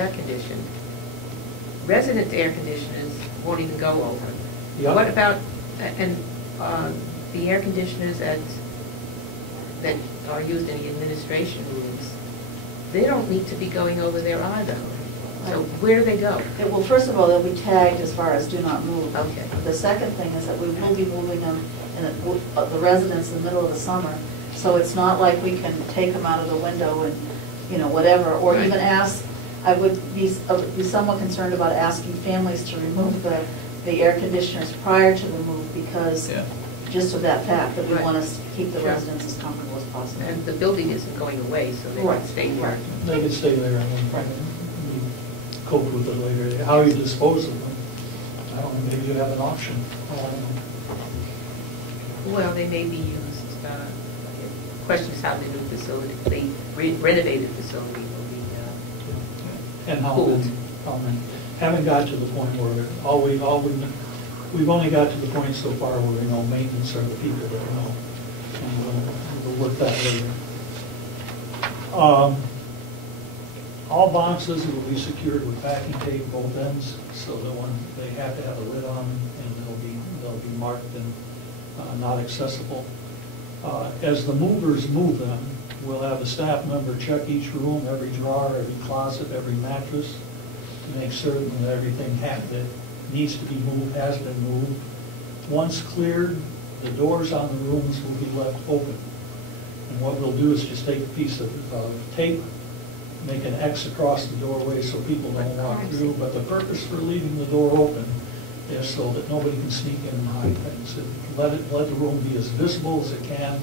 air conditioned. Resident air conditioners won't even go over. Yep. What about, and the air conditioners that are used in the administration rooms, they don't need to be going over there either. So where do they go? Well, first of all, they'll be tagged as far as do not move. Okay. The second thing is that we will be moving them in the residence in the middle of the summer. So it's not like we can take them out of the window and, you know, whatever, or Right. even ask. I would be somewhat concerned about asking families to remove the air conditioners prior to the move, because just of that fact that we Right. want to keep the Sure. residents as comfortable as possible. And the building isn't going away, so they Right. can stay there. They could stay there and then we cope with it later. How you dispose of them, I don't know, maybe you have an option. Well, they may be used, question is how the new facility, the renovated facility will be And cooled. haven't got to the point where we've only got to the point so far where we know maintenance are the people that know, and we'll work that later. All boxes will be secured with backing tape both ends, so that when they have to have a lid on them, and they'll be marked and not accessible. As the movers move them, we'll have a staff member check each room, every drawer, every closet, every mattress, to make certain that everything that needs to be moved has been moved. Once cleared, the doors on the rooms will be left open. And what we'll do is just take a piece of tape, make an X across the doorway so people don't walk through, but the purpose for leaving the door open is so that nobody can sneak in and hide things. Let the room be as visible as it can,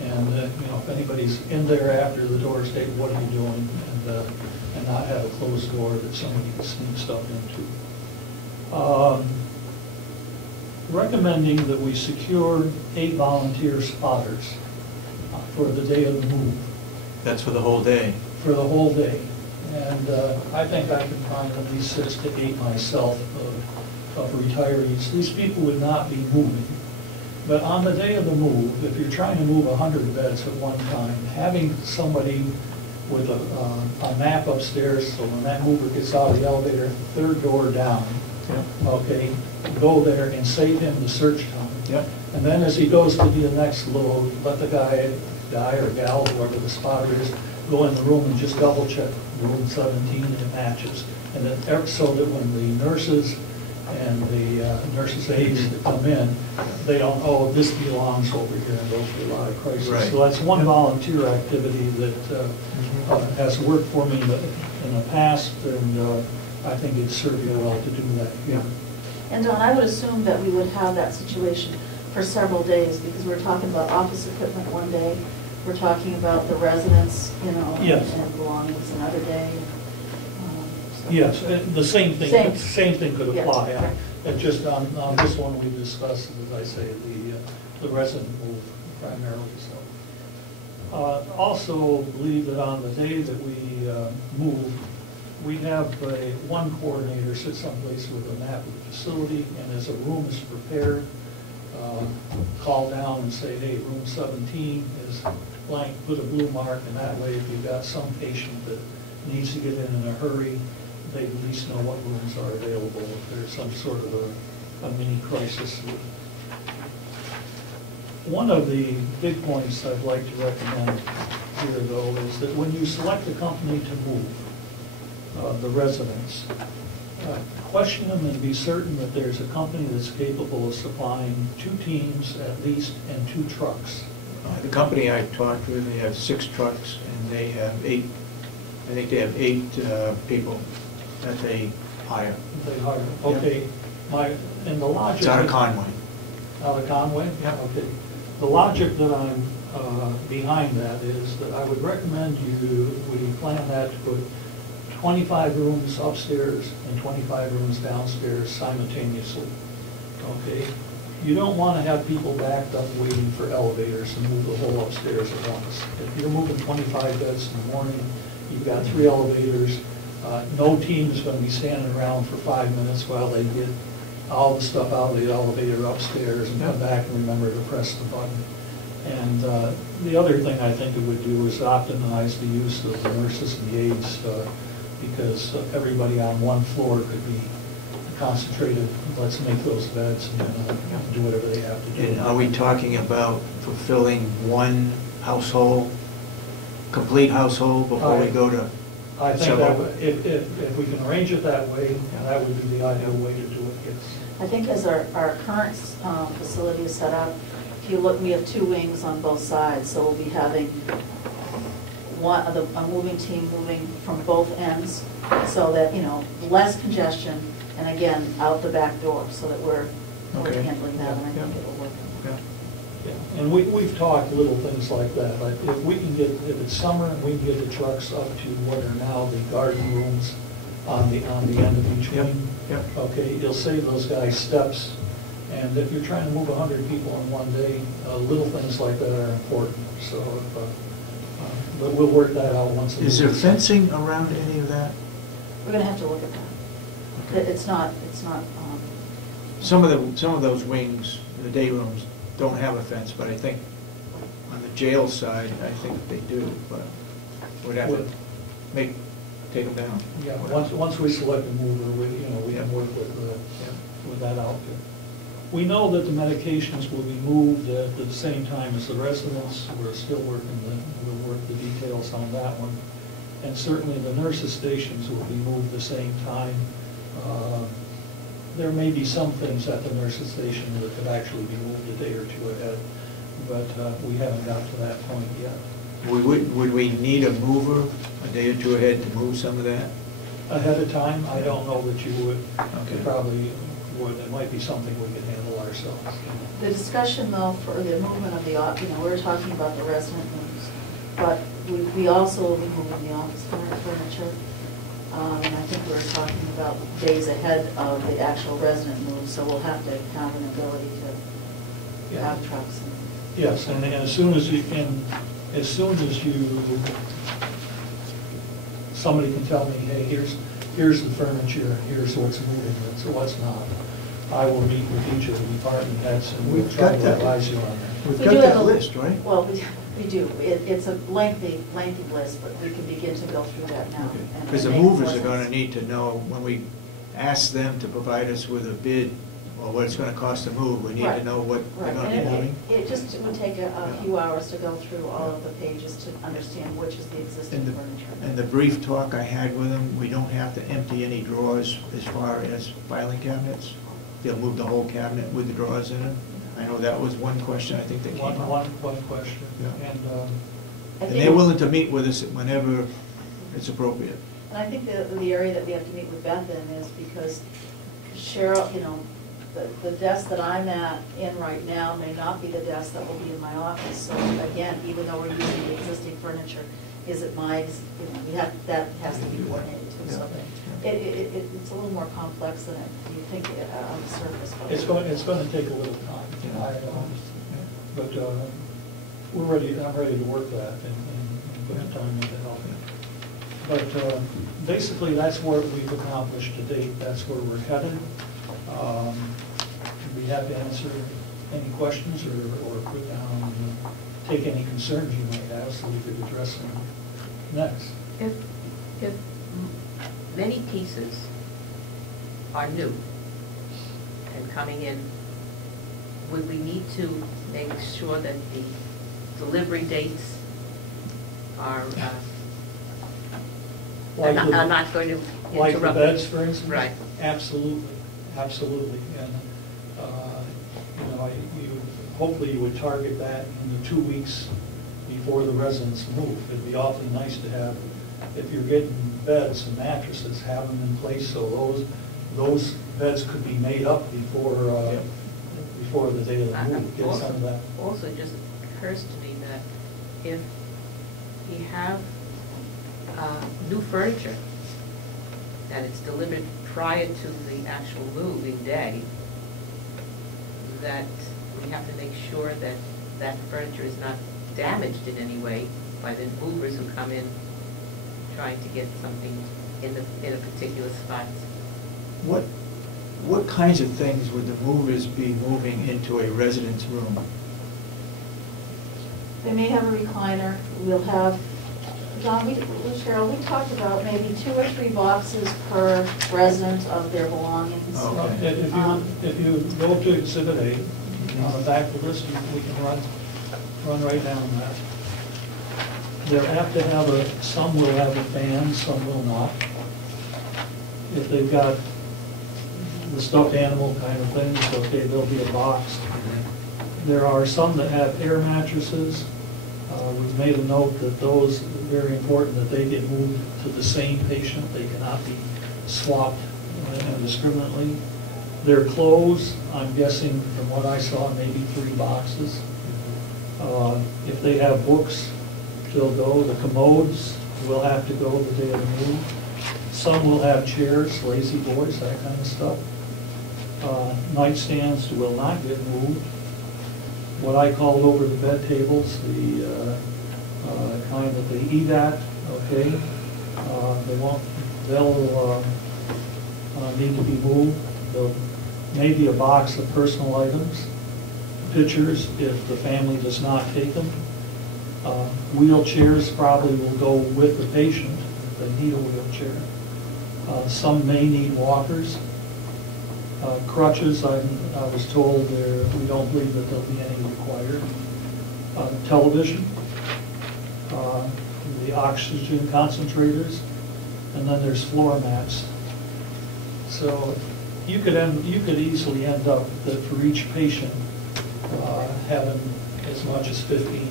and you know, if anybody's in there after the door's taken, what are you doing? And not have a closed door that somebody can sneak stuff into. Recommending that we secure 8 volunteer spotters for the day of the move. That's for the whole day? For the whole day. And I think I can find at least 6 to 8 myself of retirees. These people would not be moving. But on the day of the move, if you're trying to move 100 beds at one time, having somebody with a map upstairs, so when that mover gets out of the elevator, 3rd door down, okay, go there and save him the search time. Yep. And then as he goes to the next load, let the guy or gal, whoever the spotter is, go in the room and just double check room 17 and it matches. And then so that when the nurses and the nurses' aides that come in, they don't, oh, this belongs over here and go through a lot of crisis. Right. So that's one volunteer activity that has worked for me in the past, and I think it'd serve you well to do that. Yeah. And Don, I would assume that we would have that situation for several days, because we're talking about office equipment one day, we're talking about the residents, you know, Yes. and belongings another day. So. Yes, the same thing could apply. Yeah, right. And just on this one we discussed, as I say, the resident move primarily. So, also believe that on the day that we move, we have one coordinator sit someplace with a map of the facility, and as a room is prepared, call down and say, hey, room 17 is blank, put a blue mark, and that way if you've got some patient that needs to get in a hurry, they at least know what rooms are available if there's some sort of a mini crisis. One of the big points I'd like to recommend here, though, is that when you select a company to move the residents, question them and be certain that there's a company that's capable of supplying 2 teams at least and 2 trucks. The company I talked with, they have 6 trucks, and they have 8, I think they have 8 people that they hire. They hire, okay. And the logic... It's out of Conway. Out of Conway? Yeah. Okay. The logic that I'm behind that is that I would recommend we plan that to put 25 rooms upstairs and 25 rooms downstairs simultaneously. Okay? You don't want to have people backed up waiting for elevators and move the whole upstairs at once. If you're moving 25 beds in the morning, you've got 3 elevators, no team is going to be standing around for 5 minutes while they get all the stuff out of the elevator upstairs and come back and remember to press the button. And the other thing I think it would do is optimize the use of the nurses and the aides because everybody on one floor could be concentrated, let's make those beds and do whatever they have to do. And are we talking about fulfilling one household, complete household, before we go to I think several? that if we can arrange it that way, that would be the ideal way to do it, yes. I think as our current facility is set up, if you look, we have 2 wings on both sides, so we'll be having a moving team moving from both ends, so that, less congestion, and again, out the back door, so that we're handling that, and I think it'll work. Okay. Yeah, and we've talked little things like that, like if we can get, if it's summer and we can get the trucks up to what are now the garden rooms on the end of each wing, okay, you'll save those guys steps, and if you're trying to move 100 people in one day, little things like that are important, so but we'll work that out once. Is there fencing around any of that? We're gonna have to look at that. Okay. It's not. Some of those wings, the day rooms, don't have a fence, but I think on the jail side, I think they do, but we'd have to take them down. Yeah, once we select a mover, we can work with that outfit. We know that the medications will be moved at the same time as the residents. We're still working, we'll work the details on that one. And certainly the nurses' stations will be moved the same time. There may be some things at the nurses' station that could actually be moved a day or 2 ahead, but we haven't got to that point yet. Would we need a mover a day or 2 ahead to move some of that? Ahead of time, I don't know that you would. Okay. You probably would. It might be something we could handle ourselves. The discussion, though, for the movement of the, we were talking about the resident rooms, but we also will be moving the office furniture. And I think we were talking about days ahead of the actual resident move, so we'll have to have an ability to have trucks. Yes, and as soon as somebody can tell me, hey, here's the furniture, here's what's moving, so what's not, I will meet with each of the department heads and we'll try to advise you on that. We've got that list, right? Well, we do. It's a lengthy list, but we can begin to go through that now. Because the movers are going to need to know, when we ask them to provide us with a bid or what it's going to cost to move, we need to know what they're going to be moving. It just would take a few hours to go through all of the pages to understand which is the existing furniture. And the brief talk I had with them, we don't have to empty any drawers as far as filing cabinets. They'll move the whole cabinet with the drawers in it. I know that was one question I think that came up. One question. Yeah. And they're willing to meet with us whenever it's appropriate. And I think the area that we have to meet with Beth in is because Cheryl, the desk that I'm in right now may not be the desk that will be in my office. So again, even though we're using the existing furniture, is it that has to be coordinated too. So it's a little more complex than you think on the surface. It's going to take a little time. But we're ready. I'm ready to work that and put the time into helping. But basically, that's what we've accomplished to date. That's where we're headed. We have to answer any questions or put down, take any concerns you might have, so we could address them next. If many pieces are new and coming in, would we need to make sure that the delivery dates are not going to interrupt? Like the beds, for instance? Right. Absolutely. And, hopefully you would target that in the 2 weeks before the residents move. It'd be awfully nice to have, if you're getting beds and mattresses, have them in place so those beds could be made up before the day of the move. Get some of that. Also, it just occurs to me that if you have new furniture and it's delivered prior to the actual moving day, that we have to make sure that that furniture is not damaged in any way by the movers who come in trying to get something in a particular spot. What kinds of things would the movers be moving into a resident's room? They may have a recliner. We'll have, Don, Cheryl, we talked about maybe 2 or 3 boxes per resident of their belongings. Okay. If you go to Exhibit A, on the back of the list, we can run right down that. They'll have to have some will have a fan, some will not. If they've got the stuffed animal kind of things, okay, there'll be a box. There are some that have air mattresses. We've made a note that those, very important that they get moved to the same patient. They cannot be swapped indiscriminately. Their clothes, I'm guessing from what I saw, maybe 3 boxes. If they have books, they'll go. The commodes will have to go the day of the move. Some will have chairs, lazy boys, that kind of stuff. Nightstands will not get moved. What I called over the bed tables, the kind that they eat at, okay, they'll need to be moved. Maybe a box of personal items, pictures if the family does not take them. Wheelchairs probably will go with the patient if they need a wheelchair. Some may need walkers. Crutches, I was told we don't believe that there'll be any required. Television, the oxygen concentrators, and then there's floor mats. So you could easily end up that for each patient having as much as 15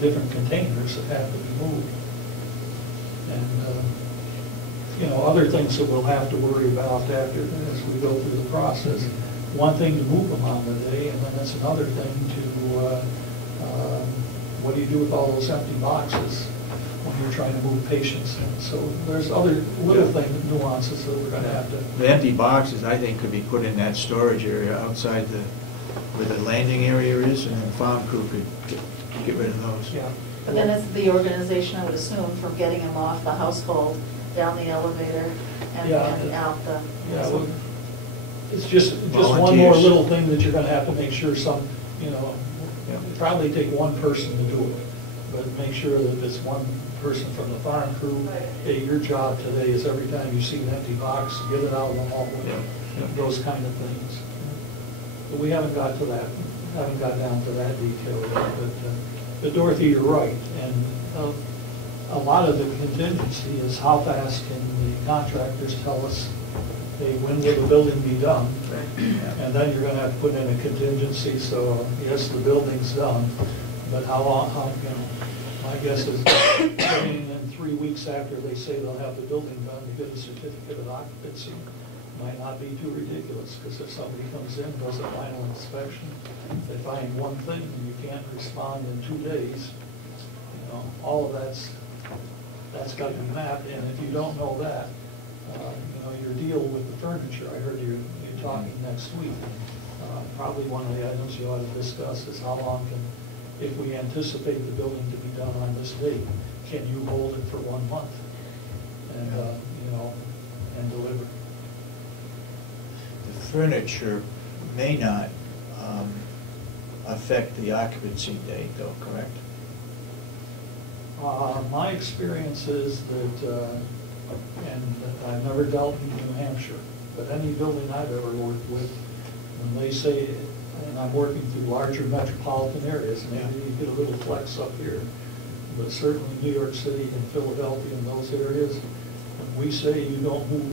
different containers that have to be moved. And other things that we'll have to worry about after as we go through the process. One thing to move them on the day, and then that's another thing to what do you do with all those empty boxes when you're trying to move patients in? So there's other little nuances that we're going to have to. The empty boxes, I think, could be put in that storage area outside where the landing area is, and then farm crew could get rid of those. Yeah. But then it's the organization, I would assume, from getting them off the household, down the elevator, and then out the... Yeah, well, it's just one more Volunteers. little thing that you're going to have to make sure probably take one person to do it, but make sure that it's one person from the farm crew. Hey, your job today is every time you see an empty box, get it out of the hallway, those kind of things. But we haven't got to that, haven't got down to that detail yet, but Dorothy, you're right, and a lot of the contingency is how fast can the contractors tell us, hey, when will the building be done? And then you're going to have to put in a contingency, so yes, the building's done, but how long, my guess is coming in 3 weeks after they say they'll have the building done to get a certificate of occupancy might not be too ridiculous, because if somebody comes in, does a final inspection, they find one thing, and you can't respond in 2 days, all of that's got to be mapped, and if you don't know that, your deal with the furniture, I heard you're talking next week. Probably one of the items you ought to discuss is how long if we anticipate the building to be done on this date, can you hold it for 1 month and, and deliver? The furniture may not affect the occupancy date, though, correct? My experience is that, and I've never dealt in New Hampshire, but any building I've ever worked with, when they say, and I'm working through larger metropolitan areas, and maybe you get a little flex up here, but certainly New York City and Philadelphia and those areas, when we say you don't move